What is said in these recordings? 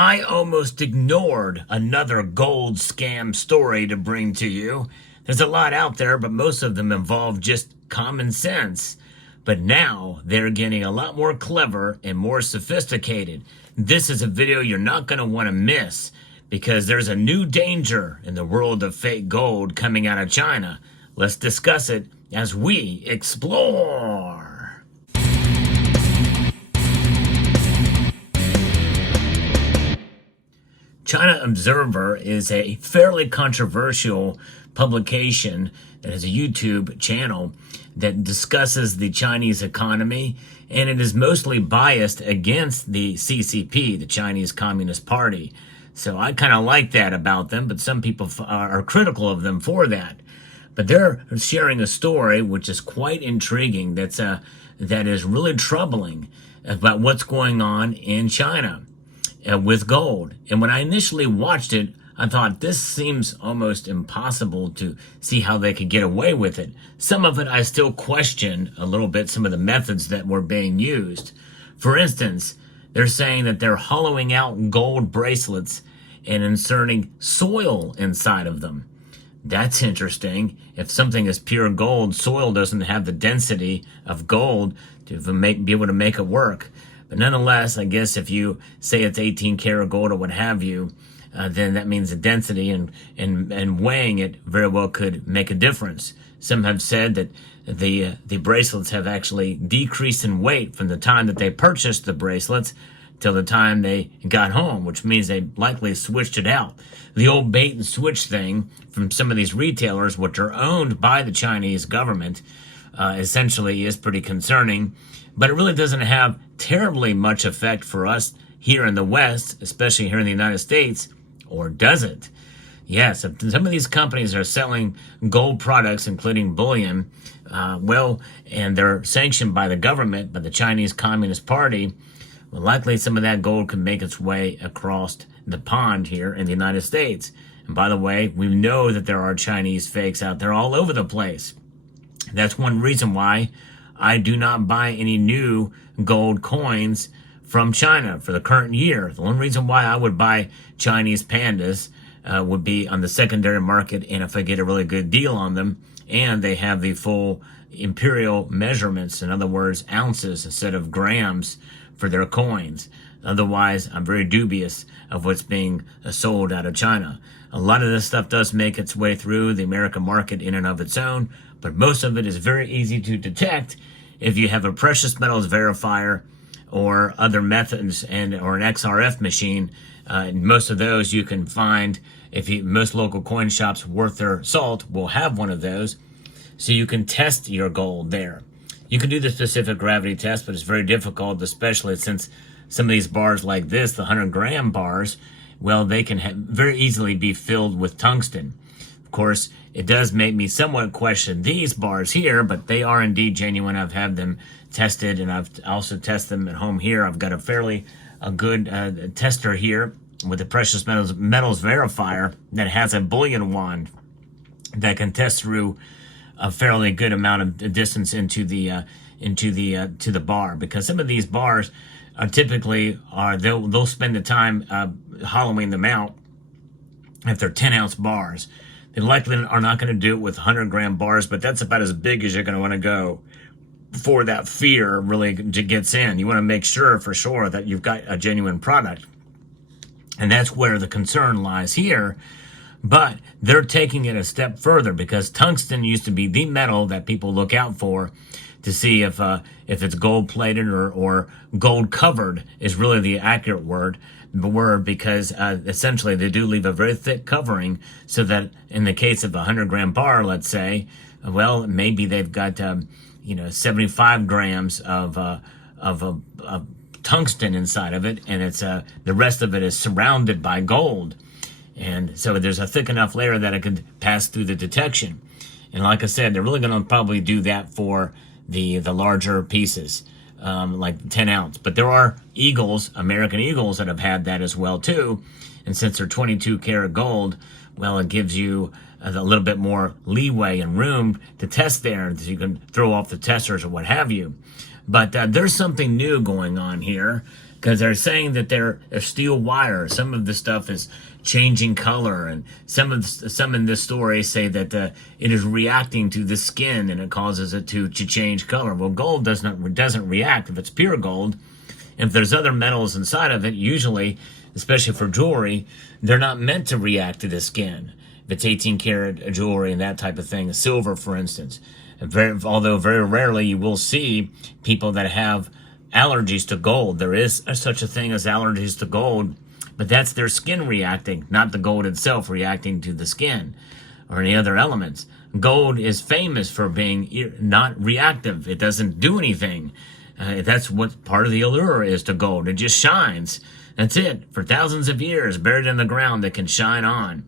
I almost ignored another gold scam story to bring to you. There's a lot out there, but most of them involve just common sense. But now they're getting a lot more clever and more sophisticated. This is a video you're not going to want to miss because there's a new danger in the world of fake gold coming out of China. Let's discuss it as we explore. China Observer is a fairly controversial publication that has a YouTube channel that discusses the Chinese economy, and it is mostly biased against the CCP, the Chinese Communist Party. So I kind of like that about them, but some people are critical of them for that. But they're sharing a story which is quite intriguing, that is really troubling about what's going on in China with gold. And when I initially watched it, I thought this seems almost impossible to see how they could get away with it. Some of it I still question a little bit, some of the methods that were being used. For instance, they're saying that they're hollowing out gold bracelets and inserting soil inside of them. That's interesting. If something is pure gold, soil doesn't have the density of gold to be able to make it work. But nonetheless, I guess if you say it's 18 karat gold or what have you, then that means the density and weighing it very well could make a difference. Some have said that the bracelets have actually decreased in weight from the time that they purchased the bracelets till the time they got home, which means they likely switched it out. The old bait and switch thing from some of these retailers, which are owned by the Chinese government, essentially is pretty concerning. But it really doesn't have terribly much effect for us here in the West, especially here in the United States, or does it? Yes, if some of these companies are selling gold products, including bullion, and they're sanctioned by the government, by the Chinese Communist Party, well, likely some of that gold can make its way across the pond here in the United States. And by the way, we know that there are Chinese fakes out there all over the place. That's one reason why I do not buy any new gold coins from China for the current year. The only reason why I would buy Chinese pandas would be on the secondary market, and if I get a really good deal on them, and they have the full imperial measurements, in other words, ounces instead of grams for their coins. Otherwise, I'm very dubious of what's being sold out of China. A lot of this stuff does make its way through the American market in and of its own, but most of it is very easy to detect if you have a precious metals verifier or other methods or an XRF machine. Most of those you can find most local coin shops worth their salt will have one of those, so you can test your gold there. You can do the specific gravity test, but it's very difficult, especially since some of these bars like this, the 100-gram bars, well, they can very easily be filled with tungsten. Of course, it does make me somewhat question these bars here, but they are indeed genuine. I've had them tested, and I've also tested them at home here. I've got a good tester here with a precious metals verifier that has a bullion wand that can test through a fairly good amount of distance to the bar, because some of these bars are typically they'll spend the time hollowing them out if they're 10-ounce bars. They likely are not going to do it with 100-gram bars, but that's about as big as you're going to want to go before that fear really gets in. You want to make sure for sure that you've got a genuine product, and that's where the concern lies here. But they're taking it a step further, because tungsten used to be the metal that people look out for to see if it's gold plated or gold covered is really the accurate word, because essentially they do leave a very thick covering, so that in the case of a 100-gram bar, let's say, well, maybe they've got 75 grams of tungsten inside of it, and it's the rest of it is surrounded by gold. And so there's a thick enough layer that it could pass through the detection. And like I said, they're really going to probably do that for the larger pieces, like 10 ounce. But there are eagles, American eagles, that have had that as well too. And since they're 22 karat gold, well, it gives you a little bit more leeway and room to test there, so you can throw off the testers or what have you. But there's something new going on here. because they're saying that they're steel wire. Some of the stuff is changing color, and some in this story say that it is reacting to the skin and it causes it to change color. Well, gold doesn't react if it's pure gold. If there's other metals inside of it, usually, especially for jewelry, they're not meant to react to the skin. If it's 18 karat jewelry and that type of thing, silver, for instance. Although very rarely you will see people that have allergies to gold. There is such a thing as allergies to gold, but that's their skin reacting, not the gold itself reacting to the skin or any other elements. Gold is famous for being not reactive. It doesn't do anything. That's what part of the allure is to gold. It just shines. That's it. For thousands of years, buried in the ground, it can shine on.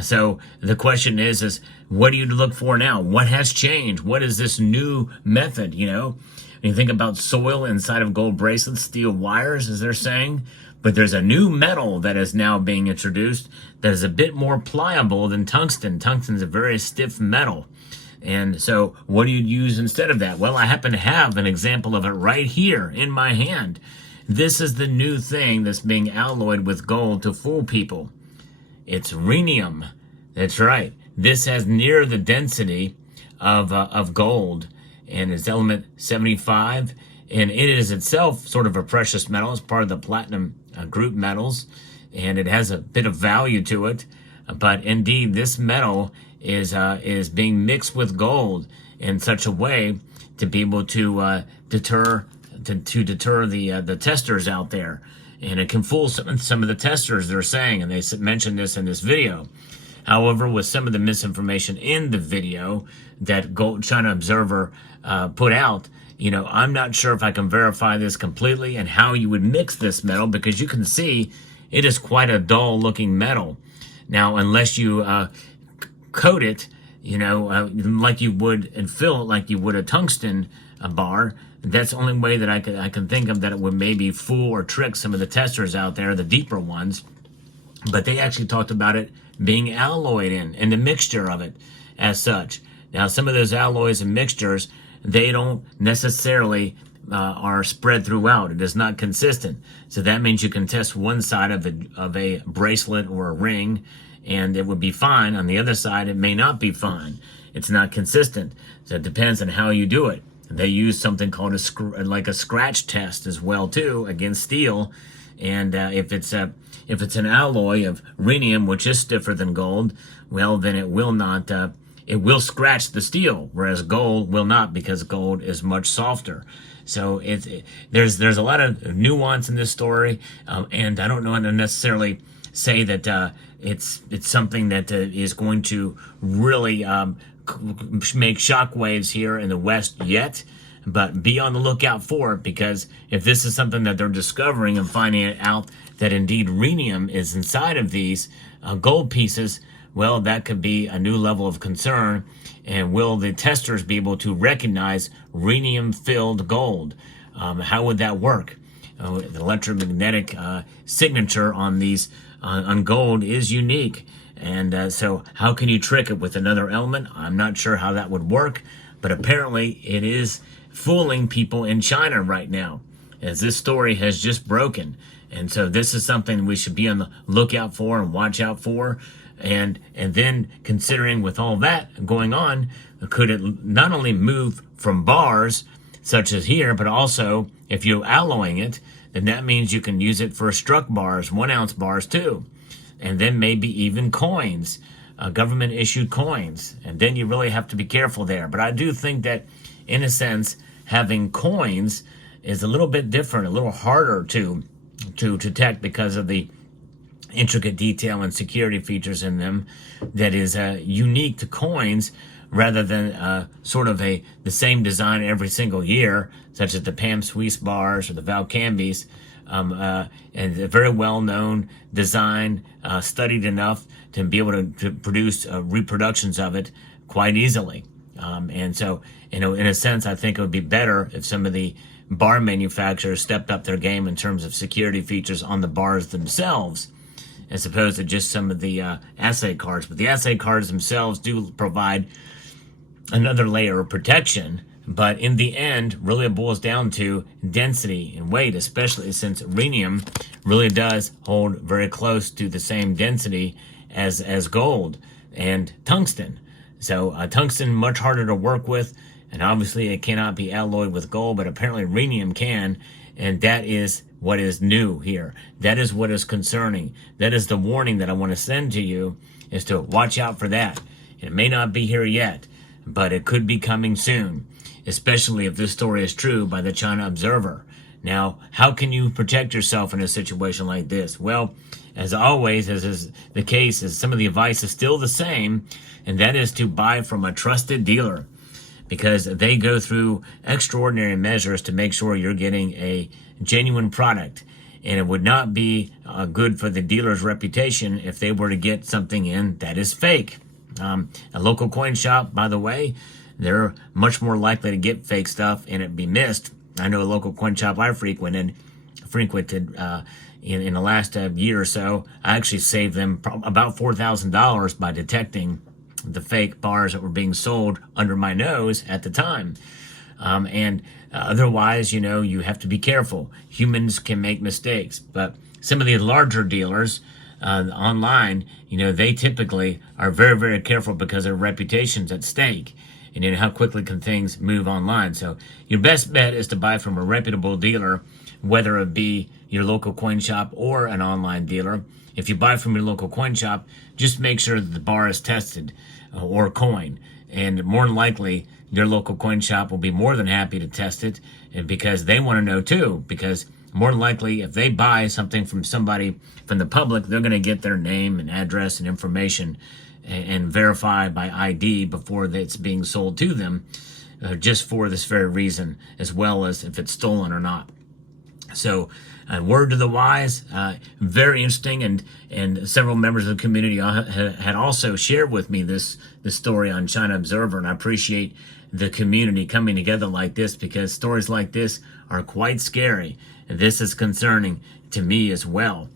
So the question is what do you look for now? What has changed? What is this new method, you know? When you think about soil inside of gold bracelets, steel wires, as they're saying, but there's a new metal that is now being introduced that is a bit more pliable than tungsten. Tungsten's a very stiff metal. And so what do you use instead of that? Well, I happen to have an example of it right here in my hand. This is the new thing that's being alloyed with gold to fool people. It's rhenium. That's right. This has near the density of gold, and it's element 75, and it is itself sort of a precious metal. It's part of the platinum group metals, and it has a bit of value to it. But indeed, this metal is being mixed with gold in such a way to be able to deter the testers out there. And it can fool some of the testers, they're saying, and they mentioned this in this video. However, with some of the misinformation in the video that China Observer put out, you know, I'm not sure if I can verify this completely and how you would mix this metal, because you can see it is quite a dull looking metal. Now, unless you coat it, you know, like you would, and fill it like you would a tungsten bar, that's the only way that I can think of that it would maybe fool or trick some of the testers out there, the deeper ones. But they actually talked about it being alloyed in the mixture of it as such. Now, some of those alloys and mixtures, they don't necessarily are spread throughout. It is not consistent. So that means you can test one side of a bracelet or a ring, and it would be fine. On the other side, it may not be fine. It's not consistent. So it depends on how you do it. They use something called a scratch test as well too against steel, and if it's an alloy of rhenium, which is stiffer than gold, well, then it will not. It will scratch the steel, whereas gold will not, because gold is much softer. So there's a lot of nuance in this story, and I don't know how to necessarily say that it's something that is going to really make shockwaves here in the West yet, but be on the lookout for it, because if this is something that they're discovering and finding it out that indeed rhenium is inside of these gold pieces, well, that could be a new level of concern. And will the testers be able to recognize rhenium-filled gold? How would that work? The electromagnetic signature on these on gold is unique. And so how can you trick it with another element? I'm not sure how that would work, but apparently it is fooling people in China right now, as this story has just broken. And so this is something we should be on the lookout for and watch out for. And then considering with all that going on, could it not only move from bars, such as here, but also if you're alloying it, then that means you can use it for struck bars, 1 ounce bars too. And then maybe even coins, government issued coins. And then you really have to be careful there. But I do think that, in a sense, having coins is a little bit different, a little harder to detect because of the intricate detail and security features in them that is unique to coins, rather than sort of the same design every single year, such as the Pam Suisse bars or the Valcambis. And a very well-known design, studied enough to be able to produce reproductions of it quite easily. And so, you know, in a sense, I think it would be better if some of the bar manufacturers stepped up their game in terms of security features on the bars themselves, as opposed to just some of the assay cards. But the assay cards themselves do provide another layer of protection, But in the end, really it boils down to density and weight, especially since rhenium really does hold very close to the same density as gold and tungsten. So tungsten much harder to work with, and obviously it cannot be alloyed with gold, but apparently rhenium can, and that is what is new here. That is what is concerning. That is the warning that I want to send to you, is to watch out for that. And it may not be here yet, but it could be coming soon, especially if this story is true by the China Observer. Now, how can you protect yourself in a situation like this? Well, as always, as is the case, is some of the advice is still the same, and that is to buy from a trusted dealer, because they go through extraordinary measures to make sure you're getting a genuine product. And it would not be good for the dealer's reputation if they were to get something in that is fake. A local coin shop, by the way, they're much more likely to get fake stuff and it be missed. I know a local coin shop I frequented in the last year or so. I actually saved them about $4,000 by detecting the fake bars that were being sold under my nose at the time. Otherwise, you have to be careful. Humans can make mistakes, but some of the larger dealers online, they typically are very, very careful because their reputation's at stake. And how quickly can things move online? So your best bet is to buy from a reputable dealer, whether it be your local coin shop or an online dealer. If you buy from your local coin shop, just make sure that the bar is tested or coin. And more than likely, your local coin shop will be more than happy to test it, and because they want to know too. Because more than likely, if they buy something from somebody from the public, they're going to get their name and address and information and verify by ID before it's being sold to them, just for this very reason, as well as if it's stolen or not. So, word to the wise, very interesting, and several members of the community had also shared with me this story on China Observer, and I appreciate the community coming together like this, because stories like this are quite scary, and this is concerning to me as well.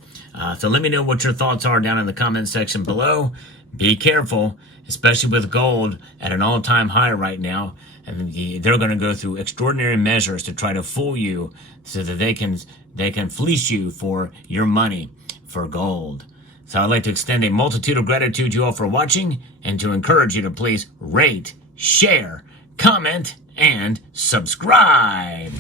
So let me know what your thoughts are down in the comment section below. Be careful, especially with gold at an all-time high right now. And they're going to go through extraordinary measures to try to fool you so that they can fleece you for your money for gold. So I'd like to extend a multitude of gratitude to you all for watching, and to encourage you to please rate, share, comment, and subscribe.